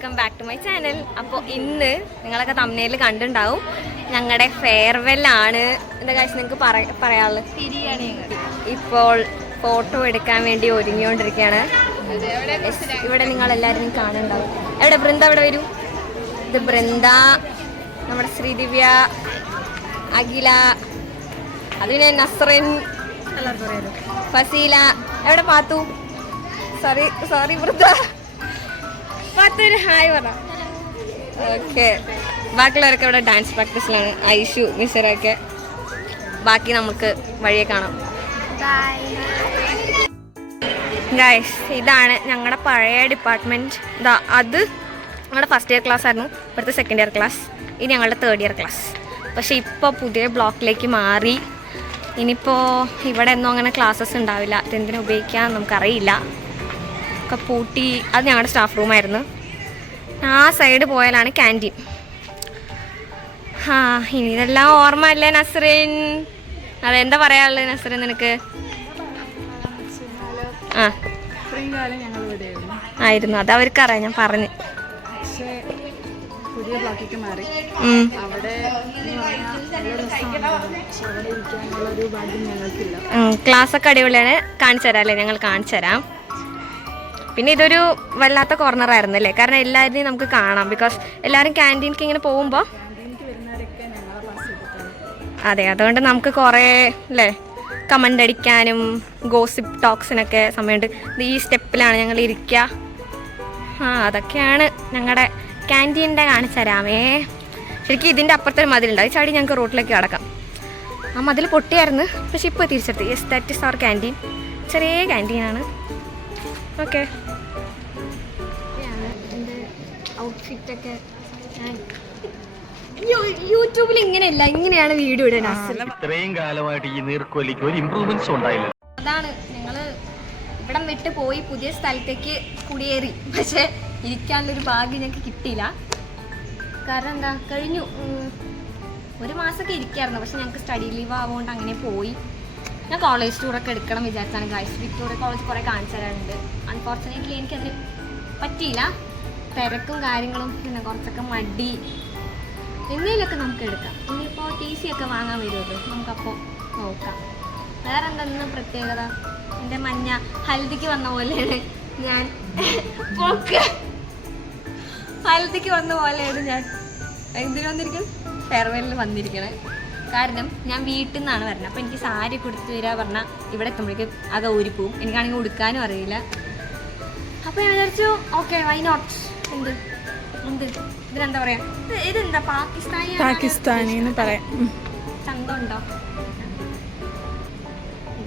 Welcome back to my channel. അപ്പോൾ ഇന്ന് നിങ്ങളൊക്കെ തമ്മിൽ കണ്ടിട്ടുണ്ടാവും, ഞങ്ങളുടെ ഫെയർവെല്ലാണ്. എന്താ കാര്യം നിങ്ങൾക്ക് പറയാനുള്ളത്? ഇപ്പോൾ ഫോട്ടോ എടുക്കാൻ വേണ്ടി ഒരുങ്ങിക്കൊണ്ടിരിക്കുകയാണ്. ഇവിടെ നിങ്ങളെല്ലാവരും കാണുന്നുണ്ടാവും. എവിടെ ബൃന്ദ? അവിടെ വരൂ. ഇത് ബൃന്ദ, നമ്മുടെ ശ്രീദിവ്യ, അഖില, അതിന് നസ്റിൻ, ഫസീല. എവിടെ പാത്തു? സോറി ബൃന്ദ, പാത്തൊരു ഹായ് പറ. ഓക്കെ, ബാക്കിയുള്ളവരൊക്കെ ഇവിടെ ഡാൻസ് പ്രാക്ടീസിലാണ്. ഐഷു, മിസറൊക്കെ. ബാക്കി നമുക്ക് വഴിയെ കാണാം. ഗൈസ്, ഇതാണ് ഞങ്ങളുടെ പഴയ ഡിപ്പാർട്ട്മെൻറ്റ്. ഇതാ, അത് ഞങ്ങളുടെ ഫസ്റ്റ് ഇയർ ക്ലാസ് ആയിരുന്നു. ഇപ്പോഴത്തെ സെക്കൻഡ് ഇയർ ക്ലാസ്, ഇനി ഞങ്ങളുടെ തേർഡ് ഇയർ ക്ലാസ്. പക്ഷേ ഇപ്പോൾ പുതിയ ബ്ലോക്കിലേക്ക് മാറി. ഇനിയിപ്പോൾ ഇവിടെ ഒന്നും അങ്ങനെ ക്ലാസ്സസ് ഉണ്ടാവില്ല. ഇതെന്തിനു ഉപയോഗിക്കാൻ നമുക്കറിയില്ല. ഒക്കെ പൂട്ടി. അത് ഞങ്ങളുടെ സ്റ്റാഫ് റൂമായിരുന്നു. ആ സൈഡ് പോയാലാണ് ക്യാൻറ്റീൻ. ഇനി ഇതെല്ലാം ഓർമ്മ അല്ലേ നസ്റിൻ? അതെന്താ പറയാനുള്ളത് നസ്റിൻ നിനക്ക്? ആയിരുന്നു, അത് അവർക്കറിയാം. ഞാൻ പറഞ്ഞു. ക്ലാസ് ഒക്കെ അടിപൊളിയാണ്. കാണിച്ചു തരാം അല്ലേ? ഞങ്ങൾ കാണിച്ചു തരാം. പിന്നെ ഇതൊരു വല്ലാത്ത കോർണറായിരുന്നു അല്ലേ? കാരണം എല്ലാവരെയും നമുക്ക് കാണാം. ബിക്കോസ് എല്ലാവരും ക്യാൻറ്റീനിലേക്ക് ഇങ്ങനെ പോകുമ്പോൾ, അതെ, അതുകൊണ്ട് നമുക്ക് കുറേ അല്ലേ കമൻ്റ് അടിക്കാനും ഗോസിപ്പ് ടോക്സിനൊക്കെ സമയമുണ്ട്. ഈ സ്റ്റെപ്പിലാണ് ഞങ്ങൾ ഇരിക്കുക. അതൊക്കെയാണ് ഞങ്ങളുടെ ക്യാൻറ്റീൻ്റെ. കാണിച്ചു തരാമേ. ശരിക്കും ഇതിൻ്റെ അപ്പുറത്തൊരു മതിലുണ്ട്. അത് ചാടി ഞങ്ങൾക്ക് റോട്ടിലേക്ക് കിടക്കാം. ആ മതിൽ പൊട്ടിയായിരുന്നു, പക്ഷെ ഇപ്പോൾ തിരിച്ചെടുത്ത്. Yes, that is our canteen. ചെറിയ ക്യാൻറ്റീനാണ്. ഓക്കെ, എൻ്റെ ഔട്ട്ഫിറ്റൊക്കെ ഞാൻ യൂട്യൂബിൽ ഇങ്ങനെയല്ല, ഇങ്ങനെയാണ് വീഡിയോ ഇടാൻ. ഇത്രയും കാലമായിട്ട് ഈ നീർക്കോലിക്ക് ഒരു ഇമ്പ്രൂവ്മെന്റ്സ് ഉണ്ടായില്ല. അതാണ്, ഞങ്ങൾ ഇവിടം വിട്ട് പോയി പുതിയ സ്ഥലത്തേക്ക് കുടിയേറി. പക്ഷെ ഇരിക്കാനുള്ളൊരു ഭാഗ്യം ഞങ്ങൾക്ക് കിട്ടിയില്ല. കാരണം എന്താ, കഴിഞ്ഞു ഒരു മാസമൊക്കെ ഇരിക്കായിരുന്നു. പക്ഷെ ഞങ്ങൾക്ക് സ്റ്റഡി ലീവ് ആവുകൊണ്ട് അങ്ങനെ പോയി. ഞാൻ കോളേജ് ടൂറൊക്കെ എടുക്കണം വിചാരിച്ചാണ് ഗൈസ്. വിക്ടോറിയ കോളേജ് കുറേ കാണിച്ചു തരാറുണ്ട്. അൺഫോർച്ചുനേറ്റ്ലി എനിക്കതിന് പറ്റിയില്ല. തിരക്കും കാര്യങ്ങളും, പിന്നെ കുറച്ചൊക്കെ മടി. എന്തെങ്കിലുമൊക്കെ നമുക്ക് എടുക്കാം. ഇനിയിപ്പോൾ TC ഒക്കെ വാങ്ങാൻ വരുമല്ലോ, നമുക്കപ്പോൾ നോക്കാം. വേറെ എന്തെങ്കിലും പ്രത്യേകത? എൻ്റെ മഞ്ഞ ഹൽദിക്ക് വന്ന പോലെയാണ് ഞാൻ. ഹൽദിക്ക് വന്ന പോലെയാണ് ഞാൻ. എന്തിനു വന്നിരിക്കും? ഫെയർവെല്ലിൽ വന്നിരിക്കണേ. കാരണം ഞാൻ വീട്ടിൽ നിന്നാണ് വരുന്നത്. അപ്പോൾ എനിക്ക് സാരി കൊടുത്ത് തരാൻ പറഞ്ഞാൽ ഇവിടെ എത്തുമ്പോഴേക്കും അത് ഊരിപ്പോവും. എനിക്കാണെങ്കിൽ ഉടുക്കാനും അറിയില്ല. അപ്പോൾ ഞാൻ വിചാരിച്ചു ഓക്കെ, വൈ നോട്ട്. എന്ത് ഇതിനെന്താ പറയാ? ഇതെന്താ പാകിസ്ഥാനി എന്ന് പറയാം. ചന്തമുണ്ടോ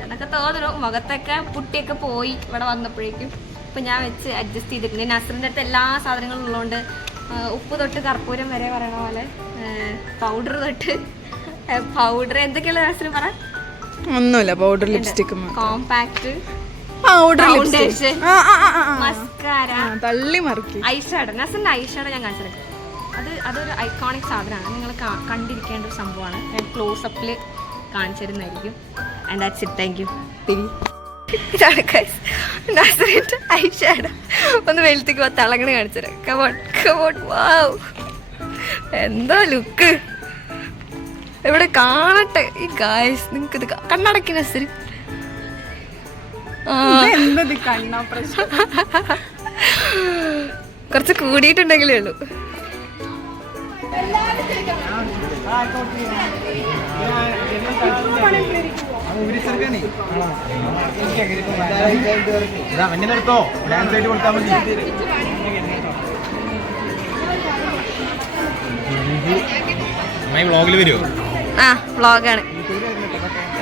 ഇതൊക്കെ തോന്നുന്നു. മുഖത്തൊക്കെ പുട്ടിയൊക്കെ പോയി ഇവിടെ വന്നപ്പോഴേക്കും. അപ്പം ഞാൻ വെച്ച് അഡ്ജസ്റ്റ് ചെയ്തിട്ടുണ്ട്. നസ്റിൻ്റെ അടുത്ത് എല്ലാ സാധനങ്ങളും ഉള്ളതുകൊണ്ട് ഉപ്പ് തൊട്ട് കർപ്പൂരം വരെ പറയണ പോലെ പൗഡർ തൊട്ട് പൗഡർ എന്തൊക്കെയുള്ള നസ്റിൻ പറ? ഒന്നുമില്ല, powder, lipstick, compact, foundation, mascara, eyeshadow. നസ്റിൻ്റെ ഐഷാഡോ ഞാൻ കാണിച്ചത്. അതൊരു ഐക്കോണിക് സാധനമാണ്. നിങ്ങൾ കണ്ടിരിക്കേണ്ട ഒരു സംഭവമാണ്. ഞാൻ ക്ലോസ് അപ്പിൽ കാണിച്ചിരുന്നായിരിക്കും. And that's it. Thank you. ഇതാണ് ഗൈസ് നസ്റിൻ്റെ ഐഷാഡോ. ഒന്ന് വെളുത്തേക്ക് തിളങ്ങണ കാണിച്ചുതരാം. Come on come on. വാവ്, എന്താ ലുക്ക്! ഇവിടെ കാണട്ടെ ഈ ഗൈസ്. നിങ്ങൾക്ക് ഇത് കണ്ണടക്കി നസ്റിൻ. കുറച്ച് കൂടിയിട്ടുണ്ടെങ്കിലേ ഉള്ളൂ. ആ, വ്ളോഗാണ്.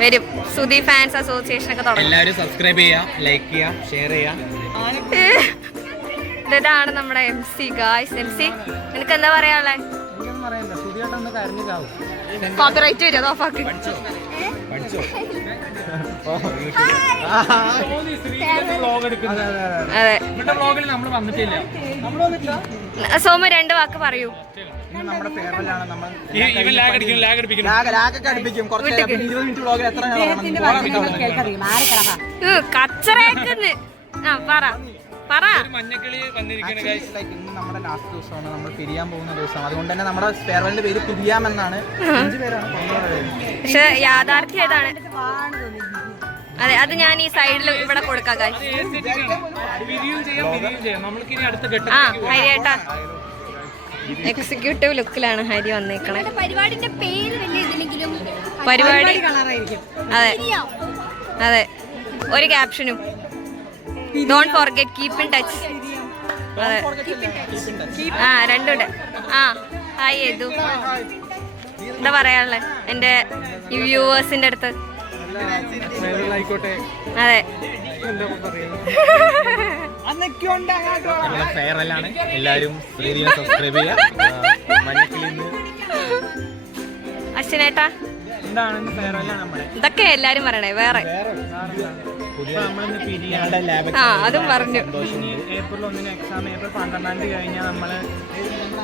വരും. സുധി ഫാൻസ് അസോസിയേഷൻ ഒക്കെ തുടങ്ങും. എല്ലാവരും സബ്സ്ക്രൈബ് ചെയ്യാം, ലൈക്ക് ചെയ്യാം, ഷെയർ ചെയ്യാം. ഇതാണ് നമ്മുടെ MC ഗായ്സ്. MC, നിനക്ക് എന്താ പറയാനുള്ളത്? കോപ്പിറൈറ്റ് വരും, അത് ഓഫാക്കി. അതെ, സോമ 2 വാക്ക് പറയൂ. കച്ചറേക്കുന്ന്. പറ പറ. മഞ്ഞക്കിളി വന്നിരിക്കുകയാണ് ഗൈസ്. ലൈക്ക് ഇന്ന് നമ്മുടെ ലാസ്റ്റ് ദിവസമാണ്, നമ്മൾ പിരിയാൻ പോകുന്ന ദിവസം. അതുകൊണ്ട് തന്നെ നമ്മുടെ ഫെയർവെല്ലിന്റെ പേര് പിരിയാമെന്നാണ്. 5 പേരാണ്. പക്ഷെ യാഥാർത്ഥ്യം ഏതാണ്? അതെ, അത് ഞാൻ ഈ സൈഡിൽ ഇവിടെ കൊടുക്കാം ഗൈസ്. ആ ഹരിയേട്ടാ എക്സിക്യൂട്ടീവ് ലുക്കിലാണ് ഹരി വന്നേക്കണേ. പരിപാടിന്റെ പേര് വലിയ ഇതിലെങ്കിലും പരിപാടി കളറായിരിക്കും. അതെ അതെ, ഒരു ക്യാപ്ഷനും don't forget keep in touch. അതെ ആ രണ്ടുണ്ട്. ആ ഹായ് ഏതു, എന്താ പറയാനുള്ളേ എന്റെ ഈ വ്യൂവേഴ്സിന്റെ അടുത്ത്? അതെ ഫെയർവെല്ലാണ്, എല്ലാവരും സബ്സ്ക്രൈബ് ചെയ്യുക. അശ്വനേട്ടാ ഇതൊക്കെ എല്ലാരും പറയണേ. വേറെ ആ അതും പറഞ്ഞു. ഏപ്രിൽ 1 എക്സാം, ഏപ്രിൽ 12 കഴിഞ്ഞാൽ നമ്മള്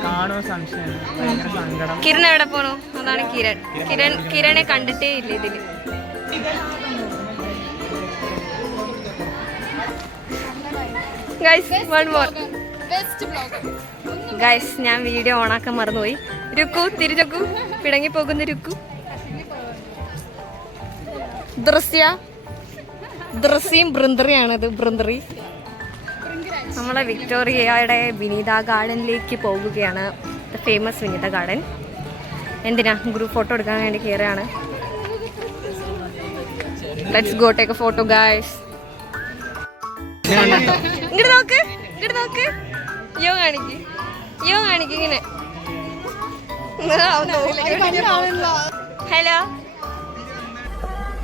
കാണുമോ സംശയം, ഭയങ്കര സങ്കടം. കിരൺ എവിടെ പോണു? അതാണ് കിരणे കണ്ടിട്ടേ ഇല്ല ഇതില്. ഗൈസ് വൺ മോർ ഗൈസ്, ഞാൻ വീഡിയോ ഓണാക്കാൻ മറന്നുപോയി. രുക്കു തിരിഞ്ഞു പിടങ്ങി പോകുന്ന രുക്കു. ദൃശ്യം ബൃന്ദറിയാണത്, ബൃന്ദറി. നമ്മളെ വിക്ടോറിയയുടെ വിനീത ഗാർഡനിലേക്ക് പോകുകയാണ്. ഫേമസ് വിനീത ഗാർഡൻ. എന്തിനാ? ഗ്രൂപ്പ് ഫോട്ടോ എടുക്കാൻ വേണ്ടി കയറുകയാണ്. Let's go take A photo guys. ഇങ്ങോട്ട് നോക്ക്, ഇങ്ങോട്ട് നോക്ക്. യോ കാണിക്ക് ഇങ്ങനെ. ഹലോ.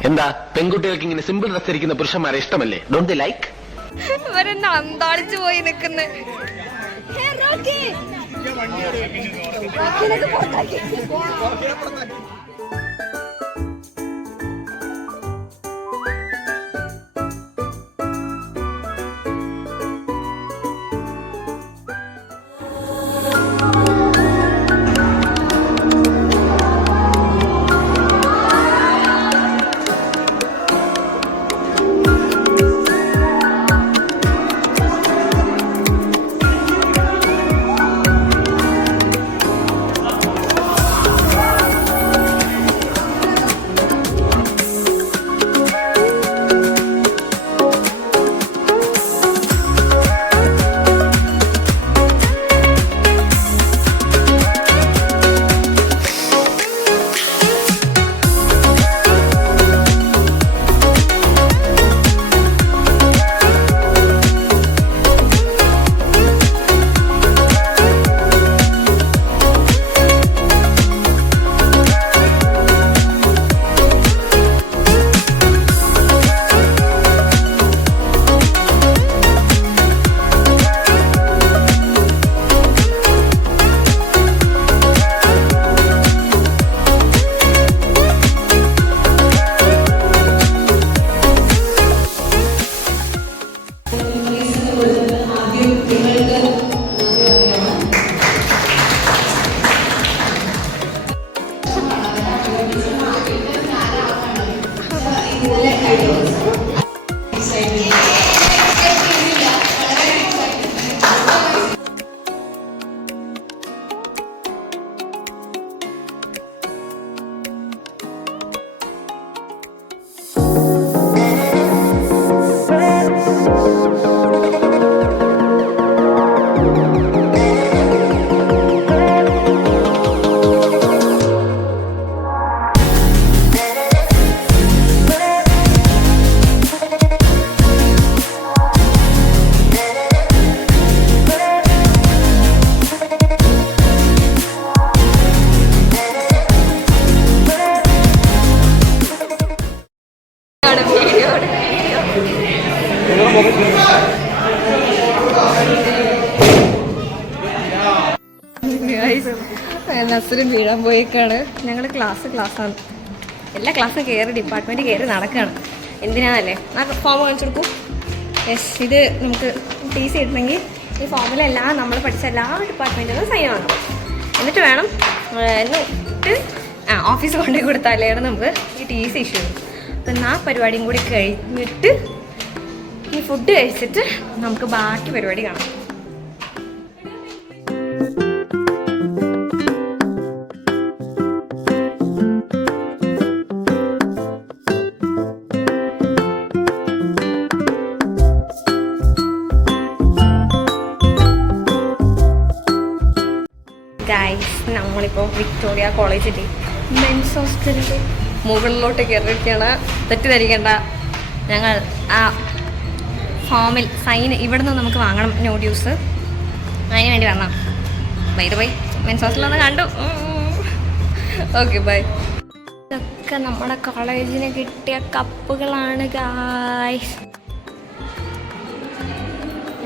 എന്താ പെൺകുട്ടികൾക്ക് ഇങ്ങനെ സിമ്പിൾ ഡ്രസ് ധരിക്കുന്ന പുരുഷന്മാരെ ഇഷ്ടമല്ലേ? Don't they like? ഇവരെന്നെ അന്താളിച്ചു പോയി നിൽക്കുന്നു. നസ്റിൻ വീഴാൻ പോയേക്കാണ്. ഞങ്ങൾ ക്ലാസ്സാണ്. എല്ലാ ക്ലാസ്സും കയറി ഡിപ്പാർട്ട്മെൻറ്റ് കയറി നടക്കുകയാണ്. എന്തിനാണല്ലേ? ആ ഫോം കാണിച്ചു കൊടുക്കും. യെസ്, ഇത് നമുക്ക് ടി സി ഇടണമെങ്കിൽ ഈ ഫോമിലെല്ലാം നമ്മൾ പഠിച്ച എല്ലാ ഡിപ്പാർട്ട്മെൻറ്റിലും സൈൻ വാങ്ങണം. എന്നിട്ട് വേണം എന്നിട്ട് ഓഫീസ് കൊണ്ടുപോയി കൊടുത്താലാണ് നമുക്ക് ഈ ടി സി ഇഷ്യൂ ചെയ്യും. അപ്പം ആ പരിപാടിയും കൂടി കഴിഞ്ഞിട്ട് ഈ ഫുഡ് കഴിച്ചിട്ട് നമുക്ക് ബാക്കി പരിപാടി കാണാം. ഗൈസ്, നമ്മളിപ്പോൾ വിക്ടോറിയ കോളേജിൽ മെൻസ് ഹോസ്റ്റലിൻ്റെ മുകളിലോട്ട് കയറിയിരിക്കുകയാണ്. തെറ്റിദ്ധരിക്കേണ്ട, ഞങ്ങൾ ആ ഫോമിൽ സൈൻ ഇവിടെ നിന്ന് നമുക്ക് വാങ്ങണം, നോട്യൂസ്. അതിന് വേണ്ടി വന്നാം. ബൈ ദ ബൈ, മെൻസ് ഹോസ്റ്റലൊന്ന് കണ്ടു. Okay bye. ഇതൊക്കെ നമ്മുടെ കോളേജിന് കിട്ടിയ കപ്പുകളാണ് ഗൈസ്.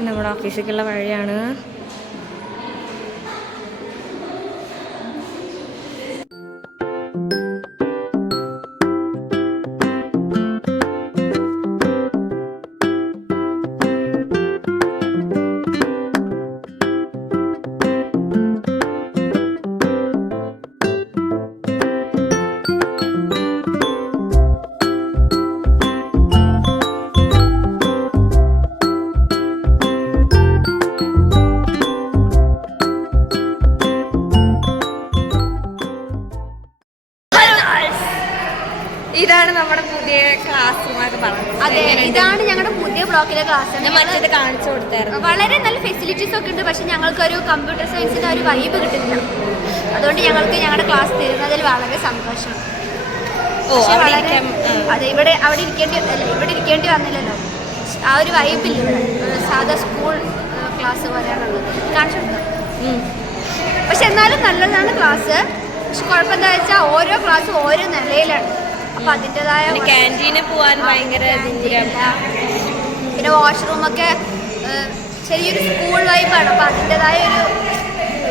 നമ്മുടെ ഓഫീസിലേക്കുള്ള വഴിയാണ്. ഇതാണ് നമ്മുടെ പുതിയ ക്ലാസ് റൂമൊക്കെ പറഞ്ഞത്. അതെ, ഇതാണ് ഞങ്ങളുടെ പുതിയ ബ്ലോക്കിലെ ക്ലാസ്. മറ്റേത് കാണിച്ചു കൊടുത്തായിരുന്നു. വളരെ നല്ല ഫെസിലിറ്റീസ് ഒക്കെ ഉണ്ട്, പക്ഷെ ഞങ്ങൾക്കൊരു കമ്പ്യൂട്ടർ സയൻസിന്റെ ഒരു വൈബ് കിട്ടുന്നില്ല. അതുകൊണ്ട് ഞങ്ങൾക്ക് ഞങ്ങളുടെ ക്ലാസ് തീരുന്നതിൽ വളരെ സന്തോഷമാണ്. അതെ, ഇവിടെ ഇരിക്കേണ്ടി വന്നില്ലല്ലോ. ആ ഒരു വൈബില്ല ഇവിടെ. സാധാ സ്കൂൾ ക്ലാസ് പോലെയാണുള്ളത്. കാണിച്ചു കൊടുക്കാം. പക്ഷെ എന്നാലും നല്ലതാണ് ക്ലാസ്. പക്ഷെ കുഴപ്പമെന്താ വെച്ചാൽ ഓരോ ക്ലാസ്സും ഓരോ നിലയിലാണ്. അപ്പൊ അതിൻ്റെതായ ക്യാൻറ്റീനിൽ പോകാൻ ഭയങ്കര ദൂരം. പിന്നെ വാഷ്റൂമൊക്കെ ചെറിയൊരു സ്കൂൾ വൈബാണ്. അപ്പൊ അതിൻ്റെതായ ഒരു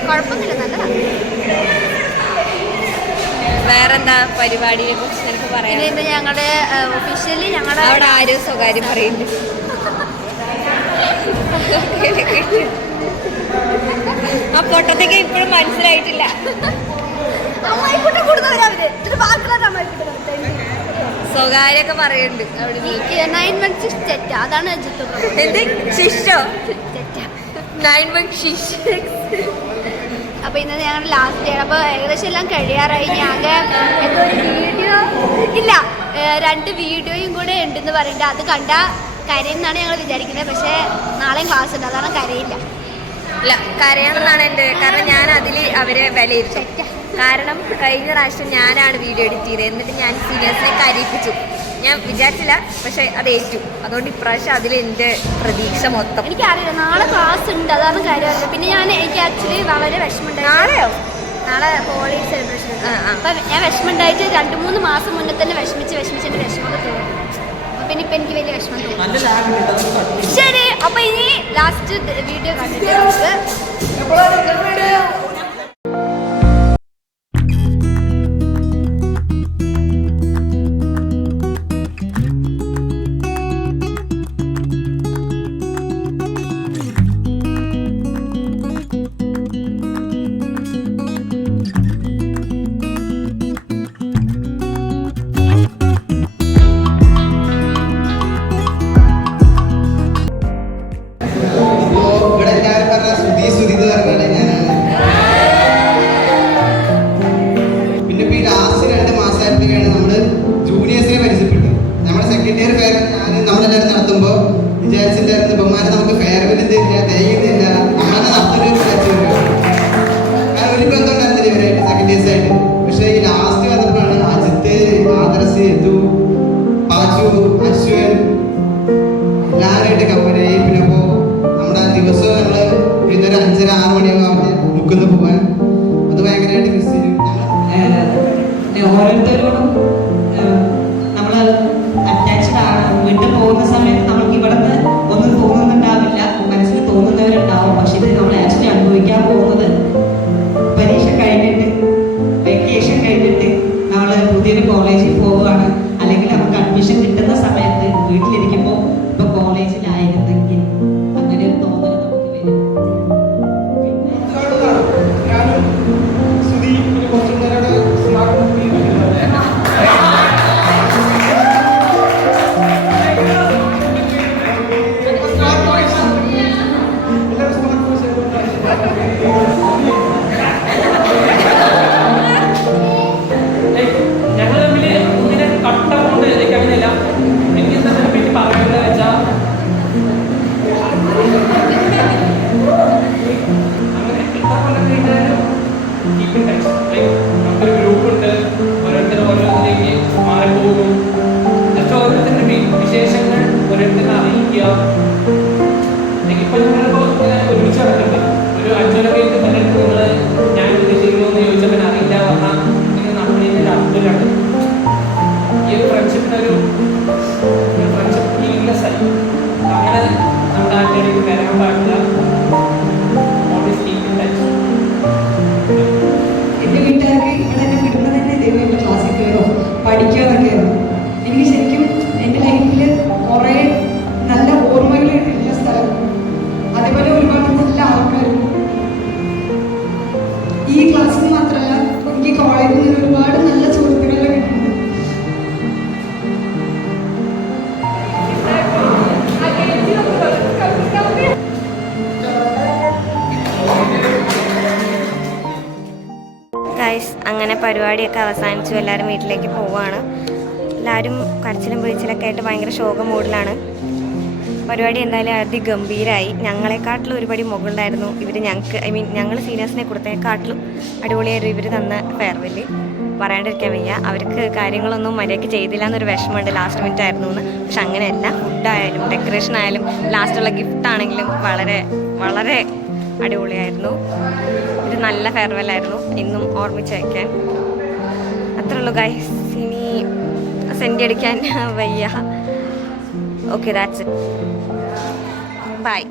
കുഴപ്പമൊന്നുമില്ല, നല്ലതാണ്. വേറെന്താ പരിപാടിയെ കുറിച്ച് എനിക്ക് പറയാം. ഇന്ന് ഞങ്ങളുടെ ഒഫീഷ്യലി ഞങ്ങളുടെ അവിടെ ആരും സ്വകാര്യം പറയുന്നുണ്ട്. ആ പൊട്ടത്തേക്ക് ഇപ്പോഴും മനസ്സിലായിട്ടില്ല. സ്വകാര്യൊക്കെ പറയുന്നുണ്ട് അവിടെ. 916 തെറ്റ, അതാണ് എന്ത് ശിഷ്ടോ 916. അപ്പൊ ഇന്ന് ഞങ്ങളുടെ ലാസ്റ്റ് ഡേ. അപ്പൊ ഏകദേശം എല്ലാം കഴിയാറായി. ആകെ എന്തോ ഒരു വീഡിയോ ഇല്ല, 2 വീഡിയോയും കൂടെ ഉണ്ടെന്ന് പറയുന്നുണ്ട്. അത് കണ്ടാൽ കരയുന്നാണ് ഞങ്ങൾ വിചാരിക്കുന്നത്. പക്ഷേ നാളെയും ക്ലാസ് ഉണ്ട്, അതാണ് കരയില്ല. ഇല്ല, കരയണമെന്നാണ് എൻ്റെ. കാരണം ഞാൻ അതിൽ അവരെ വിലയിരുത്തും. കാരണം കഴിഞ്ഞ പ്രാവശ്യം ഞാനാണ് വീഡിയോ എഡിറ്റ് ചെയ്തത്. എന്നിട്ട് ഞാൻ സീനിയേഴ്സിനെ കരയിപ്പിച്ചു. ഞാൻ വിചാരിച്ചില്ല, പക്ഷെ അത് ഏറ്റു. അതുകൊണ്ട് ഇപ്രാവശ്യം അതിൽ എൻ്റെ പ്രതീക്ഷ മൊത്തം. എനിക്കറിയില്ല, നാളെ ക്ലാസ് ഉണ്ട്, അതാണ് കാര്യമല്ല. പിന്നെ എനിക്ക് ആക്ച്വലി വളരെ വിഷമമുണ്ടായി. നാളെ ഹോളി സെലിബ്രേഷൻ. അപ്പം ഞാൻ വിഷമമുണ്ടായിട്ട് 2-3 മാസം മുന്നേ തന്നെ വിഷമിച്ച് എൻ്റെ വിഷമമൊക്കെ തോന്നി. പിന്നെ ഇപ്പം എനിക്ക് വലിയ വിഷമം തോന്നി. ശരി, അപ്പം ഇനി ലാസ്റ്റ് വീഡിയോ കണ്ടിട്ട് നമുക്ക് ഓരോരുത്തരോടും നമ്മൾ അറ്റാച്ച്ഡ് ആണ്. വീട്ടിൽ പോകുന്ന സമയത്ത് നമുക്ക് ഇവിടെ നിന്ന് ഒന്നും തോന്നുന്നുണ്ടാവില്ല, മനസ്സിൽ തോന്നുന്നവരുണ്ടാവും. പക്ഷെ ഇത് നമ്മൾ ആക്ച്വലി അനുഭവിക്കാൻ പോകുന്നത് പരീക്ഷ കഴിഞ്ഞിട്ട്, വെക്കേഷൻ കഴിഞ്ഞിട്ട് നമ്മൾ പുതിയൊരു കോളേജിൽ പോവുകയാണ്, അല്ലെങ്കിൽ നമുക്ക് അഡ്മിഷൻ കിട്ടുന്ന ഇപ്പം ഞങ്ങളിപ്പോൾ ഒരുമിച്ച് നടക്കുന്നുണ്ട്. ഒരു 5 പേർക്ക് തന്നെ നിങ്ങൾ ഞാൻ ഇത് ചെയ്യുമെന്ന് ചോദിച്ചപ്പോൾ അറിയില്ല പറഞ്ഞാൽ നിങ്ങൾ നടക്കുന്നതിൻ്റെ അർത്ഥമില്ലാണ്ട് ഈ ഒരു ഫ്രണ്ട്ഷിപ്പിനൊരു ഫ്രണ്ട്ഷിപ്പ് മീനിങ്ലെസ് ആയി. അങ്ങനെ നമ്മുടെ ആരുടെ ഇടയ്ക്ക് വരാൻ പാടില്ല. Always keep in touch. എൻ്റെ വീട്ടുകാർക്ക് ഇവിടെ എന്നെ വിടുന്നത് തന്നെ ദൈവം എൻ്റെ ക്ലാസ്സിൽ കയറോ പഠിക്കുക എന്നൊക്കെയായിരുന്നു. എനിക്ക് ശരിക്കും എൻ്റെ ലൈഫിൽ കുറേ നല്ല ഓർമ്മകൾ ഉള്ള സ്ഥലം, അതേപോലെ ഒരുപാട് നല്ല ആൾക്കാരും. ഈ ക്ലാസ്സിൽ മാത്രമല്ല എനിക്ക് കോളേജിൽ നിന്ന് ഒരുപാട് നല്ല സുഹൃത്തുക്കളെ കിട്ടുന്നുണ്ട്. ഗൈസ്, അങ്ങനെ പരിപാടിയൊക്കെ അവസാനിച്ചു. എല്ലാവരും വീട്ടിലേക്ക് പോവുകയാണ്. എല്ലാവരും കരച്ചിലും പിഴിച്ചിലൊക്കെ ആയിട്ട് ഭയങ്കര ശോക മൂഡിലാണ്. പരിപാടി എന്തായാലും അതിഗംഭീരമായി. ഞങ്ങളെക്കാട്ടിലും ഒരുപടി മുകളിലായിരുന്നു ഇവർ. ഞങ്ങൾ സീനിയേഴ്സിനെ കൊടുത്തതിനെക്കാട്ടിലും അടിപൊളിയായിരുന്നു ഇവർ തന്ന ഫെയർവെല്. പറയാണ്ടിരിക്കാൻ വയ്യ. അവർക്ക് കാര്യങ്ങളൊന്നും മര്യാദയ്ക്ക് ചെയ്തില്ല എന്നൊരു വിഷമമുണ്ട്, ലാസ്റ്റ് മിനിറ്റ് ആയിരുന്നു എന്ന്. പക്ഷെ അങ്ങനെയല്ല, ഫുഡായാലും ഡെക്കറേഷൻ ആയാലും ലാസ്റ്റുള്ള ഗിഫ്റ്റ് ആണെങ്കിലും വളരെ വളരെ അടിപൊളിയായിരുന്നു. ഇത് നല്ല ഫെയർവെല്ലായിരുന്നു, ഇന്നും ഓർമ്മിച്ച് വയ്ക്കാൻ. അത്രേ ഉള്ളൂ ഗൈസ്. ഇനി സെൻഡ് അടിക്കാൻ വയ്യ. Okay, that's it. ബൈ.